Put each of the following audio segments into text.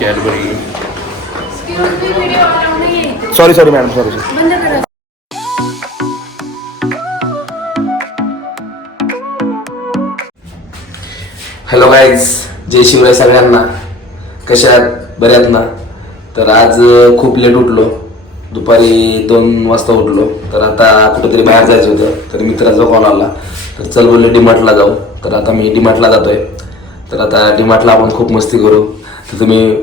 Cadbury. Sorry madam, sorry. Hello guys, जय शिवराय सगळ्यांना. कशा आहात? बऱ्यात ना? तर आज खूप लेट उठलो, दुपारी 2 वाजता उठलो. तर आता कुठेतरी बाहेर जायचं होतं, तर मित्राचा कॉल आला. तर चल बोलले डीमार्टला जाऊ. तर आता मी डीमार्टला जातोय. तर आता डीमार्टला आपण खूप मस्ती करू. तर तुम्ही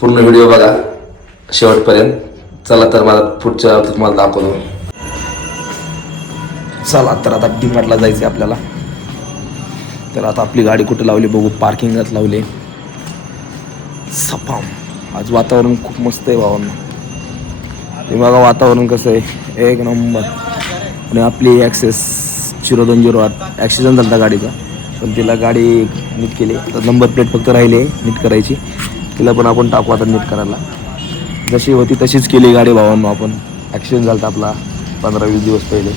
पूर्ण व्हिडिओ बघा शेवटपर्यंत. चला तर मला पुढच्या तुम्हाला दाखवतो. चला तर आता डीमार्टला जायचं आहे आपल्याला. तर आता आपली गाडी कुठे लावली बघू. पार्किंगात लावली. सपाम. आज वातावरण खूप मस्त आहे भावांना. हे बघा वातावरण कसं आहे, एक नंबर. आणि आपली ॲक्सेस 0208 ॲक्सिडेंट झाला होता गाडीचा, पण तिला गाडी नीट केली. तर नंबर प्लेट फक्त राहिली नीट करायची. तिला पण आपण टाकू आता नीट करायला. जशी होती तशीच केली गाडी भावांनो आपण. ॲक्सिडेंट झाला होता आपला 15-20 दिवस पहिले.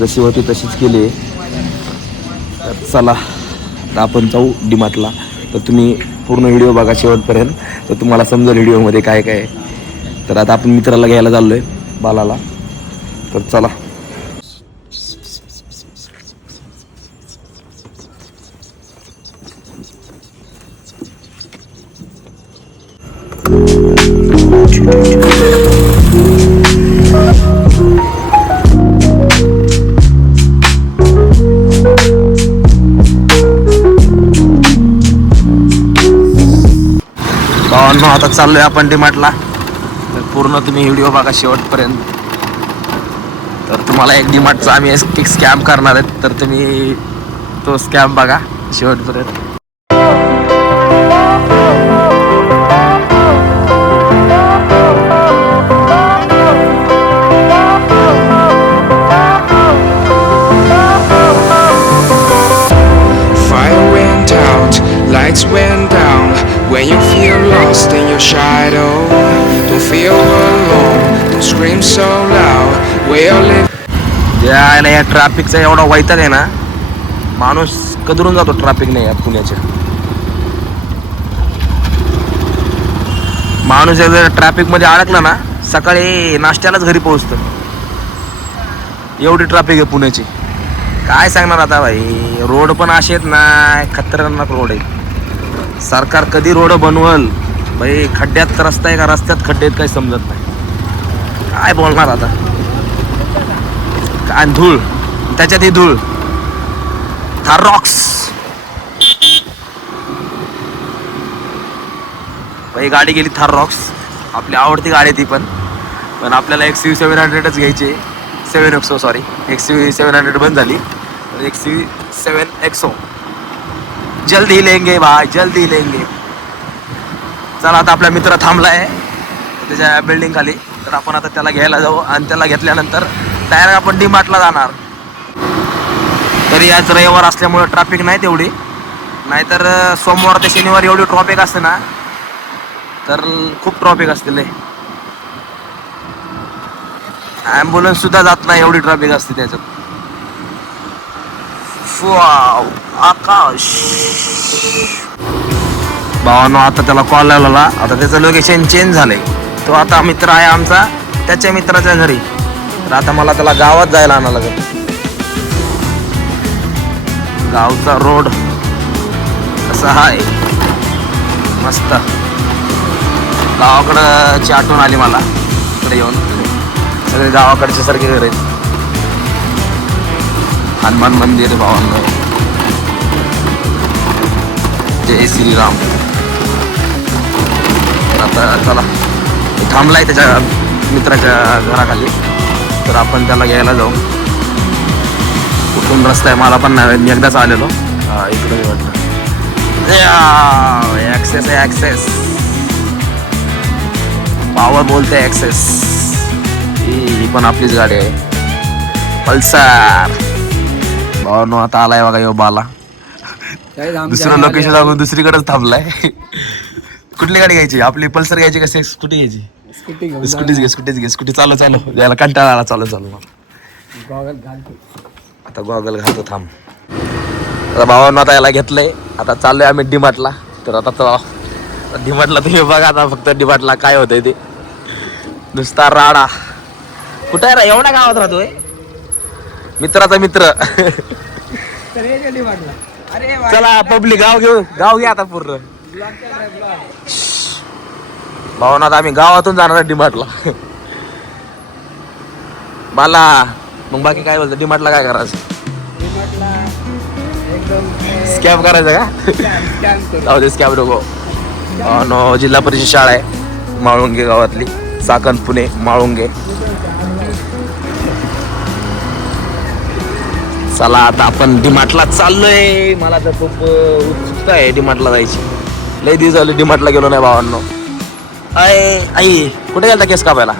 जशी होती तशीच केली. तर चला आपण जाऊ डीमार्टला. तर तुम्ही पूर्ण व्हिडिओ बघा शेवटपर्यंत, तर तुम्हाला समजेल व्हिडिओमध्ये काय काय आहे. तर आता आपण मित्राला घ्यायला चाललो आहे, बालाला. तर चला. भावांनो आता चाललोय आपण डीमार्टला. तर पूर्ण तुम्ही व्हिडिओ बघा शेवटपर्यंत. तर तुम्हाला एक डीमार्टचा आम्ही एक स्कॅम करणार आहेत, तर तुम्ही तो स्कॅम बघा शेवटपर्यंत. Fire went out, lights went down. When you feel lost in your shadow, don't feel alone, don't scream so loud. Where you live. यायला या ट्रॅफिकचा एवढा वैताग आहे ना, माणूस कदरून जातो ट्रॅफिक नाही या पुण्याच्या. माणूस जर ट्रॅफिक मध्ये अडकला ना, सकाळी नाश्त्यालाच घरी पोहोचतो. एवढी ट्रॅफिक आहे पुण्याची. काय सांगणार आता भाई. रोड पण असे आहेत ना, खतरनाक रोड आहे. सरकार कधी रोड बनवल भाई. खड्ड्यात रस्ता आहे का रस्त्यात खड्डे आहेत काही समजत नाही. काय बोलणार आता. काय धूळ, त्याच्यात ही धूळ. थाररॉक्स भाई, गाडी गेली थाररॉक्स. आपली आवडती गाडी ती पण आपल्याला XUV700च घ्यायची. 7XO सॉरी, XUV700 बंद झाली. XUV7XO जल्दी लेंगे भाई, जल्दी लेंगे. चला आता आपला मित्र थांबलाय त्याच्या बिल्डिंग खाली. तर आपण आता त्याला घ्यायला जाऊ आणि त्याला घेतल्यानंतर डायरेक्ट आपण डीमार्टला जाणार. तरी आज रविवार असल्यामुळे ट्रॅफिक नाही तेवढी, नाहीतर सोमवार ते शनिवार एवढी ट्रॉफिक असते ना, तर खूप ट्रॉफिक असते लय. ॲम्ब्युलन्स सुद्धा जात नाही एवढी ट्रॅफिक असते त्याच्यात. वाव, आकाश. भावानो आता त्याला कॉल आलेला. आता त्याचं लोकेशन चेंज झालंय. तो आता मित्र आहे आमचा त्याच्या मित्राच्या घरी. तर आता मला त्याला गावात जायला आणावं लागेल. गावचा रोड कसा आहे, मस्त. गावाकडची आठवण आली मला इकडे येऊन. सगळे गावाकडचे सारखे घर आहेत. हनुमान मंदिर भावांनो. जय श्रीराम. आता चला थांबलाय त्याच्या मित्राच्या घराखाली. तर आपण त्याला घ्यायला जाऊ. कुठून रस्ता आहे मला पण नाही, मी एकदाच आलेलो. इकडे वाटतं ॲक्सेस आहे. ॲक्सेस पॉवर बोलते. ॲक्सेस ही पण आपलीच गाडी आहे, पल्सर. भावांनो आता आलाय बघा यो बाला. दुसरं लोकेशन जाऊन दुसरीकडेच थांबलाय. कुठली गाडी घ्यायची? आपली पल्सर घ्यायची का स्कूटी घ्यायची? स्कूटीच घे. स्कूटी चालू यायला कंटाळा आला. चालू आता गॉगल घालतो थांब. आता भावांनो आता याला घेतलंय. आता चाललोय आम्ही डीमार्टला. तर आता डिमार्टला तुम्ही बघा आता फक्त डिमार्टला काय होतंय ते नुसता राडा. कुठे आहे एवढ्या गावात राहतोय मित्राचा मित्र. चला पब्लिक गाव घ्या आता पूर्ण. भावना आता आम्ही गावातून जाणार आहे डिमार्टला. मला मग बाकी काय बोलतो डिमार्टला काय करायचं? स्कॅम करायचं का? जाऊ दे स्कॅम नको. नो जिल्हा परिषद शाळा आहे माळुंगे गावातली, चाकण पुणे माळुंगे. चला आता आपण डिमार्टला चाललोय. मला तर खूप उत्सुकता आहे डिमार्टला जायची. लय दिवस झाले डिमार्टला गेलो नाही भावांनो. आई कुठे गेलता केस कापायला?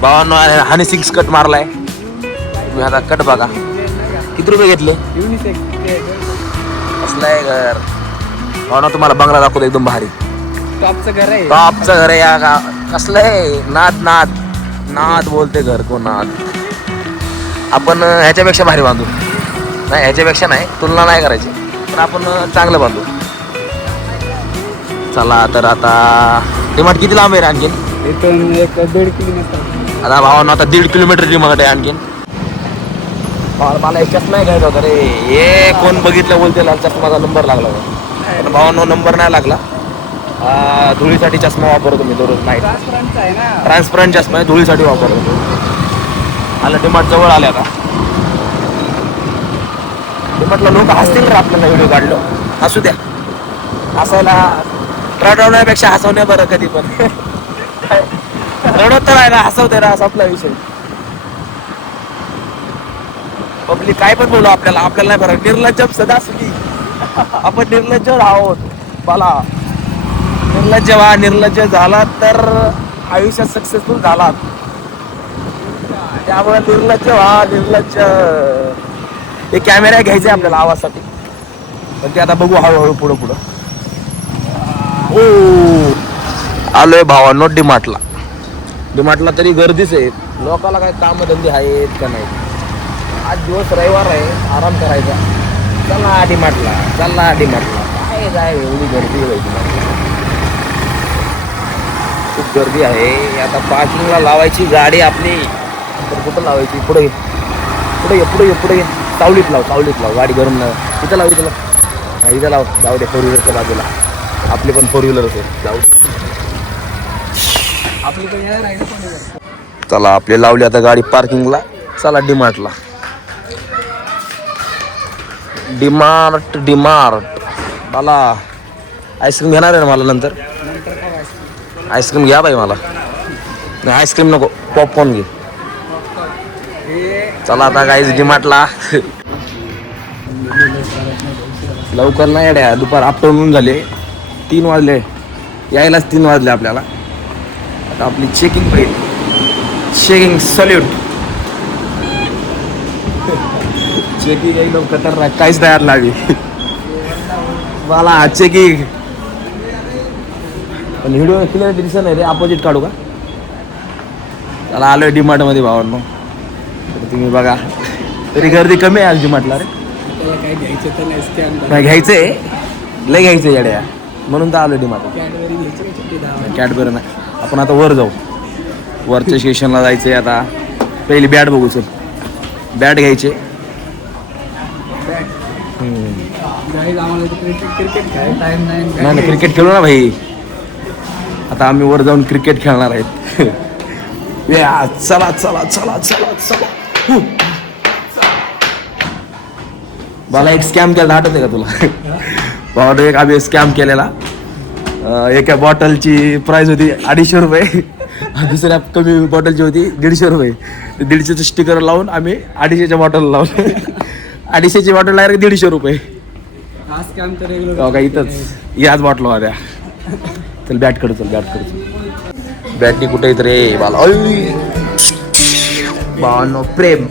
भावांनो हानी 6 कट मारलाय. तुम्ही आता कट बघा किती रुपये घेतले. असलंय घर भावना. तुम्हाला बंगला दाखवतो एकदम भारी. टॉपचं घर आहे. टॉपचं घर आहे या का. कसलंय नाद नाद नाद बोलते घर को नाद. आपण ह्याच्यापेक्षा भारी बांधू. नाही ह्याच्यापेक्षा नाही, तुलना नाही करायची, पण आपण चांगलं बांधू. चला तर आता डिमार्ट किती लांब आहे आणखीन? इथून 1-1.5 किलोमीटर. आता भावांना आता 1.5 किलोमीटर डिमार्ट आहे आणखीन. मला एक चष्मा घ्यायचा होता रे. हे कोण बघितलं बोलते लाल चष्माचा नंबर लागला होता, पण भावांनो नंबर नाही लागला. धुळीसाठी चष्मा वापरतो मी दररोज. नाही ट्रान्सपरंट चष्मा आहे, धुळीसाठी वापरतो. आला डिमार्ट जवळ आले आता. डिमार्टला लोक हसतील रे आपल्याला व्हिडिओ काढलो. हसू द्या, हसायला रडवण्यापेक्षा हसवण्या बरं कधी पण. रडवत तर आहे ना, हसवते ना, असा आपला विषय. पब्लिक काय पण बोलू आपल्याला नाही बरं. निर्लज्ज सदा सुखी. आपण निर्लज्ज आहोत. मला निर्लज्ज झाला तर आयुष्यात सक्सेसफुल झाला. त्यामुळे निर्लज्ज. हे कॅमेरा घ्यायचे आपल्याला आवाजसाठी, पण ते आता बघू हळूहळू पुढं. ओ आलोय भावांनो डिमार्टला तरी गर्दीच आहे. लोकांना काय कामधंदे आहेत का नाही. आज दिवस रविवार आहे, आराम करायचा. चला डिमार्टला काय जाय एवढी गर्दी आहे डिमार्टला. खूप गर्दी आहे. आता पार्किंगला लावायची गाडी आपली, तर कुठं लावायची? पुढे ये. सावलीत लाव गाडी गरम न. इथं लाव इथं लाव. जाऊ दे 4 व्हीलरच्या बाजूला. आपली पण 4 व्हीलर असेल. जाऊ आपली पण यायला राहिलं पण. चला आपली लावली आता गाडी पार्किंगला. चला डिमार्ट. मला आईस्क्रीम घेणार आहे ना मला नंतर. आईस्क्रीम घ्या बाई मला. नाही आईस्क्रीम नको, पॉपकॉर्न घे. चला आता गाईज डिमार्टला. लवकर नाही येड्या, दुपार आफ्टरनून झाले. 3 वाजले, यायलाच 3 वाजले आपल्याला. आता आपली चेकिंग सल्यूट. चेकिंग एकदम खतरनाक, काहीच तयार लागली मला चेकिंग. पण व्हिडिओ क्लिअर दिसत नाही रे. अपोजिट काढू का? त्याला आलोय डिमार्ट मध्ये भावांनो. तुम्ही बघा तरी गर्दी कमी आहे आज डिमार्टला रे. काय घ्यायचं तर नाही. स्कॅन काय घ्यायचंय? लय घ्यायचंय येड्या, म्हणून तर आलो डिमार्ट. कॅडबरी घ्यायची. कॅडबरी नाही. आपण आता वर जाऊ. वरच्या स्टेशनला जायचंय आता. पहिली बॅट बघू. चल बॅट घ्यायचे. क्रिकेट खेळ टाइम नाही क्रिकेट खेळू ना भाई. आता आम्ही वर जाऊन क्रिकेट खेळणार आहेत. चला. मला एक स्कॅम केला आठवते का तुला? भावाने एक आम्ही स्कॅम केलेला. एका बॉटलची प्राइस होती 250 रुपये. दुसऱ्या कमी बॉटलची होती 150 रुपये. 150चं स्टिकर लावून आम्ही 250च्या बॉटल लावलं. 250ची बॉटल डायरेक्ट 150 रुपये. हा स्कॅम तर रेग्युलर का इथंच याच बॉटल होत्या. चल बॅट कर. बॅटनी कुठे येत रे बाला. बानो प्रेम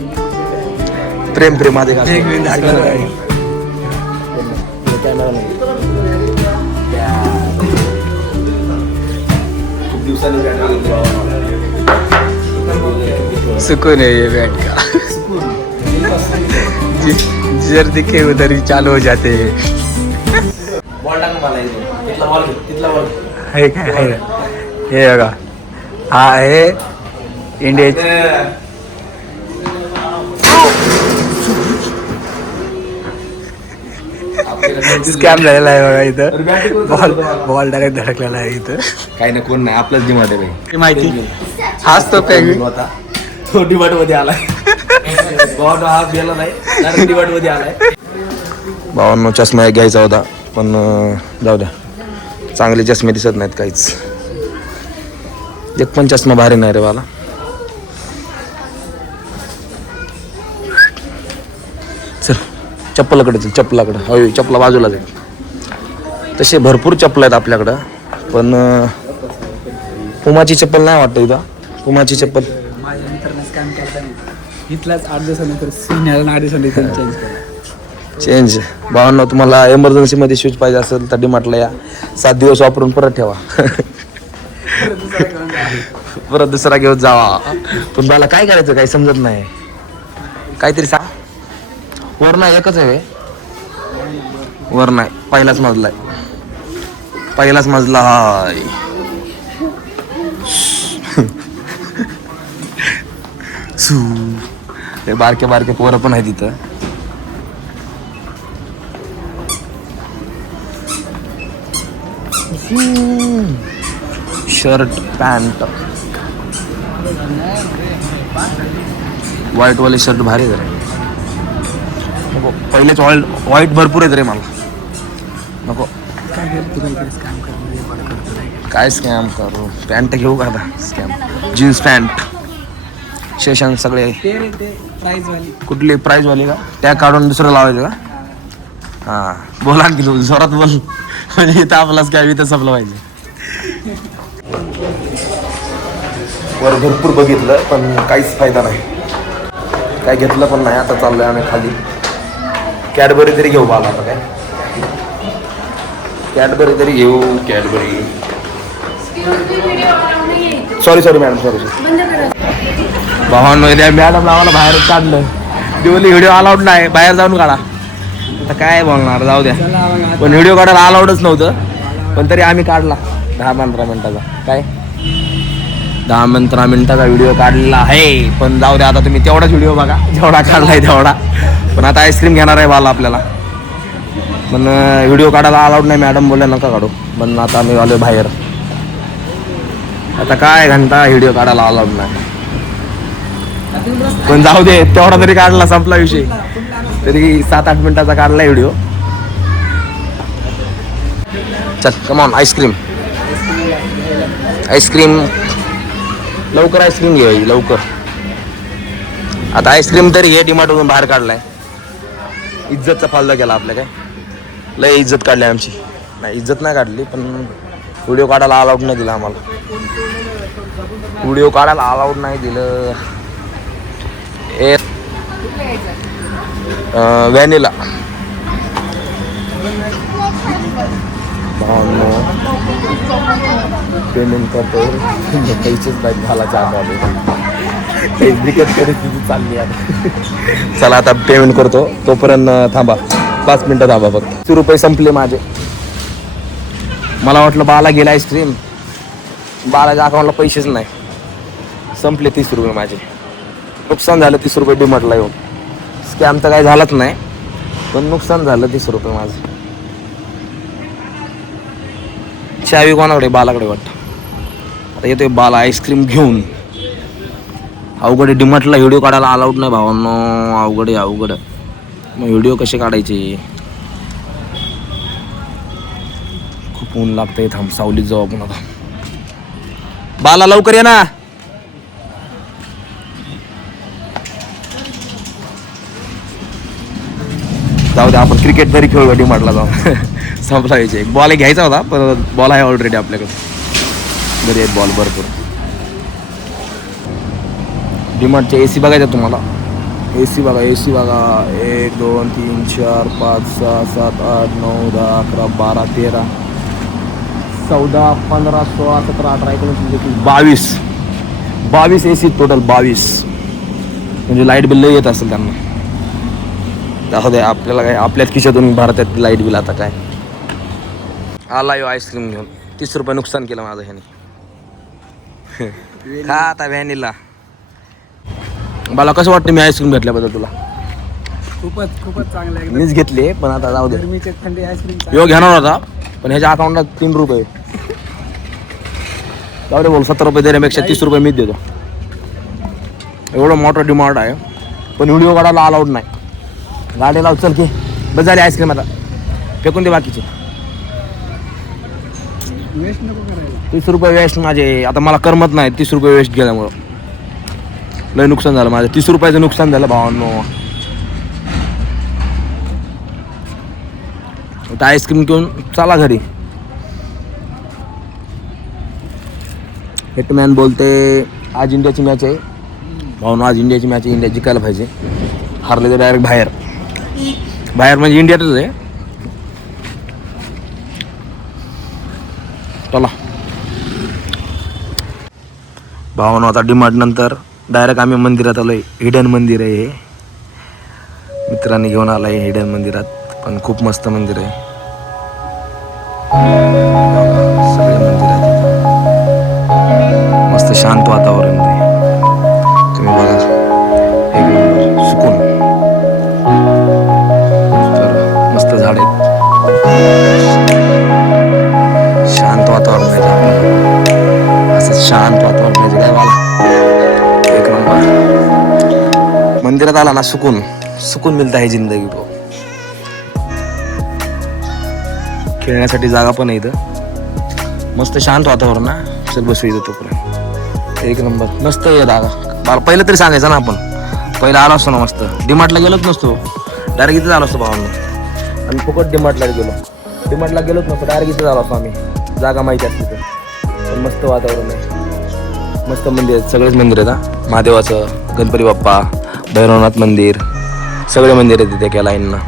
माझे का खूप दिवसांनी सुकून है ये बैठ का. जिधर दिखे उधर ही चालू हो जाते हैं. बॉल टाकून मला बॉल घे तिथला बॉल हे काय आहे हे बघा हा आहे इंडियाची स्कॅम झालेला आहे बघा इथं बॉल डायरेक्ट धडकलेला आहे इथं काही नाही कोण नाही आपलंच डिमांड आहे ती माहिती हाच तो पेंग्विन होता तो डिमांड मध्ये आलाय बॉल हा गेला नाही डिमांड मध्ये आलाय. भावांनो चष्मा एक घ्यायचा होता पण जाऊ द्या चांगले चष्मे दिसत नाहीत काहीच. एक पण चष्मा भारी नाही रे मला. चल चप्पलाकडे चल चप्पलाकडे हवी चप्पला बाजूला जाईल. तसे भरपूर चप्पल आहेत आपल्याकडं पण पुमाची चप्पल नाही वाटतं इथं. पुमाची चप्पल माझ्या मित्रांना स्कॅम करता इथलाच 8 दिवसानंतर सिनियर 8 दिवसानंतर चेंज केला. चेंज भावांनो तुम्हाला एमर्जन्सीमध्ये शूज पाहिजे असेल तर डीमार्टला या 7 दिवस वापरून परत ठेवा परत दुसरा घेऊन जावा. पण मला काय करायचं काही समजत नाही. काहीतरी सांग. वर नाही एकच आहे वर नाही पहिलाच मजला आहे पहिलाच मजला हाय. ते बारके बारके पोरं पण आहे तिथं. शर्ट पॅन्ट व्हाईट वाले शर्ट भारी आहे रे. नको पहिलेच व्हाईट भरपूर आहेत रे मला नको. काय स्कॅम करू. पॅन्ट घेऊ का आता स्कॅम जीन्स पॅन्ट शेषांक सगळे कुठली प्राईज वाली का त्या काढून दुसरं लावायचं का. हां बोला की तू जोरात बोल म्हणजे इथं आपलाच काय इथं संपलं पाहिजे. वर भरपूर बघितलं पण काहीच फायदा नाही. काय घेतलं पण नाही. आता चाललोय आम्ही खाली. कॅडबरी तरी घेऊ बाला आता काय कॅडबरी तरी घेऊ. कॅडबरी सॉरी मॅडम सॉरी भावांनो मॅडम आम्हाला बाहेरच काढलं. दिवली व्हिडिओ अलाउड नाही बाहेर जाऊन काढा. आता काय बोलणार जाऊ द्या. पण व्हिडिओ काढायला अलाउडच नव्हतं पण तरी आम्ही काढला 10-15 मिनिटाचा. काय 10-15 मिनिटाचा व्हिडिओ काढलेला आहे. पण जाऊ द्या आता तुम्ही तेवढाच व्हिडिओ बघा जेवढा काढलाय तेवढा. पण आता आईस्क्रीम घेणार आहे बाला आपल्याला. पण व्हिडिओ काढायला अलाउड नाही मॅडम बोलल्या नका काढू. पण आता आम्ही आलो बाहेर. आता काय घंटा व्हिडिओ काढायला अलाउड नाही. पण जाऊ दे तेवढा तरी काढला संपला विषय. तरी 7-8 मिनिटाचा काढला व्हिडिओ. चल कम ऑन आईस्क्रीम आईस्क्रीम लवकर आईस्क्रीम घे लवकर. आता आईस्क्रीम तरी हे डीमार्टमधून बाहेर काढलाय. इज्जतचा फायदा केला आपल्या काय लय इज्जत काढली आमची. नाही इज्जत नाही काढली पण व्हिडिओ काढायला अलाउड नाही दिला आम्हाला. व्हिडिओ काढायला अलाउड नाही दिलं. व्हॅनिला पेमेंट करतो पैसेच नाही झाला परिस्थिती चालली आहे. चला आता पेमेंट करतो तोपर्यंत थांबा 5 मिनिटं थांबा फक्त. 30 रुपये संपले माझे. मला वाटलं बाला गेला आईस्क्रीम. बालाच्या अकाउंटला पैसेच नाही संपले 30 रुपये माझे. नुकसान झालं 30 रुपये डीमार्टला येऊन. स्कॅम तर काही झालंच नाही पण नुकसान झालं 30 रुपये माझं. चावी कोणाकडे बालाकडे वाटतं. आता येतोय बाला आईस्क्रीम घेऊन. अवघड डीमार्टला व्हिडिओ काढायला अलाउड नाही भावांनो. अवघड अवघड. मग व्हिडिओ कसे काढायचे. खूप ऊन लागतंय. थांब सावलीत जाऊ आपण आता. बाला लवकर ये ना. जाऊ दे आपण क्रिकेट तरी खेळूया डीमार्टला जाऊन. संपला यायचे. एक बॉल घ्यायचा होता पण बॉल आहे ऑलरेडी आपल्याकडे. घरी आहेत बॉल भरपूर. डीमार्टचे AC बघायचं तुम्हाला. AC बघा 1 2 3 4 5 6 7 8 9 10 11 12 13 14 15 16 17 18 19 22 AC टोटल 22. म्हणजे लाईट बिल येत असेल त्यांना. दाखव दे आपल्याला काय आपल्याच खिशातून भारतात लाईट बिल. आता काय आला यो आईस्क्रीम घेऊन 30 रुपये नुकसान केलं माझं ह्याने. खा आता व्हॅनिला. मला कसं वाटतं मी आईस्क्रीम घेतल्याबद्दल तुला? खूपच चांगलं आहे. मीच घेतली पण आता जाऊ दे. गरमीचे थंडी आईस्क्रीम यो घेणार होता पण ह्याच्या अकाउंटला 3 रुपये. जाऊ दे बोल 70 रुपये देण्यापेक्षा 30 रुपये मीच देतो. एवढं मोठं डिमांड आहे पण व्हिडिओ काढायला अलाउड नाही. गाडी लाव चल की बस झाली आईस्क्रीम आता फेकून दे बाकीचे. वेस्ट नको करायला. 30 रुपये वेस्ट माझे. आता मला करमत नाही 30 रुपये वेस्ट गेल्यामुळं. लय नुकसान झालं माझं. 30 रुपयाचं नुकसान झालं भावांनो. आता आईस्क्रीम घेऊन चला घरी. हिटमॅन बोलते आज इंडियाची मॅच आहे भावनो. आज इंडियाची मॅच आहे. इंडिया जिंकायला पाहिजे. हारले तर डायरेक्ट बाहेर म्हणजे इंडियातच आहे. चला भावनो आता डिमांड नंतर डायरेक्ट आम्ही मंदिरात आलोय. हिडन मंदिर आहे हे. मित्रांनी घेऊन आलाय हिडन मंदिरात. पण खूप मस्त मंदिर आहे. सगळे मंदिर आहेत मस्त शांत वातावरण आहे. तुम्ही बघा एक नंबर सुकून. तर मस्त झाड आहेत. शांत वातावरण पाहिजे आपल्याला. असं शांत वातावरण पाहिजे काय मला. एक नंबर मंदिरात आला ना सुकून मिळतं आहे जिंदगी को. खेळण्यासाठी जागा पण आहे इथं. मस्त शांत वातावरण ना. चल बसू इथं तोपर्यंत. एक नंबर मस्त आहे जागा. मला पहिलं तरी सांगायचं ना आपण. पहिलं आलो असतो ना मस्त. डिमार्टला गेलोच नसतो डायरेक्ट इथं आलो असतो भावांनो. आम्ही फुकट डिमार्टला गेलोच नसतो डायरेक्ट इथं आलो असतो आम्ही. जागा माहिती असते तर. पण मस्त वातावरण आहे. मस्त मंदिर आहेत. सगळेच मंदिर आहेत हा. महादेवाचं, गणपती बाप्पा, भैरवनाथ मंदिर, सगळे मंदिर आहेत तिथे एका लाईननं.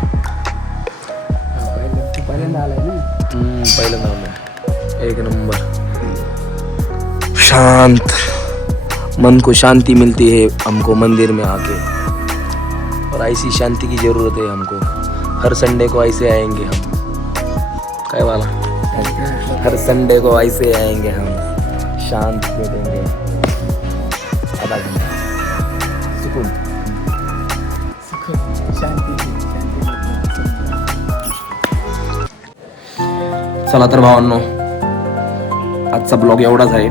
पहिल्यांदा आलाय ना. पहिल्यांदा एक नंबर शांत. मन को शांति मिलती है हमको मंदिर में आके. और ऐसी शांति की जरूरत है हमको. हर संडे को ऐसे आएंगे हम. काय वाला हर संडे को ऐसे आएंगे हम. शांत बैठेंगे आधा घंटा सुकून. चला तर भावांनो आजचा ब्लॉग एवढाच आहे.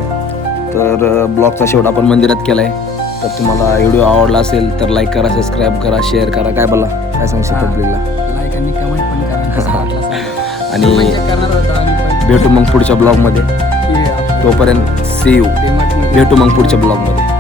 तर ब्लॉगचा शेवट आपण मंदिरात केलाय. तर तुम्हाला व्हिडिओ आवडला असेल तर लाईक करा, सबस्क्राईब करा, शेअर करा. काय बोला काय सांगशील पब्लिकला? लाईक आणि कमेंट पण करा. कसा वाटला सांगा. आणि करणार होता आम्ही पण. भेटू मग पुढच्या ब्लॉगमध्ये. तोपर्यंत सी यू. भेटू मग पुढच्या ब्लॉगमध्ये.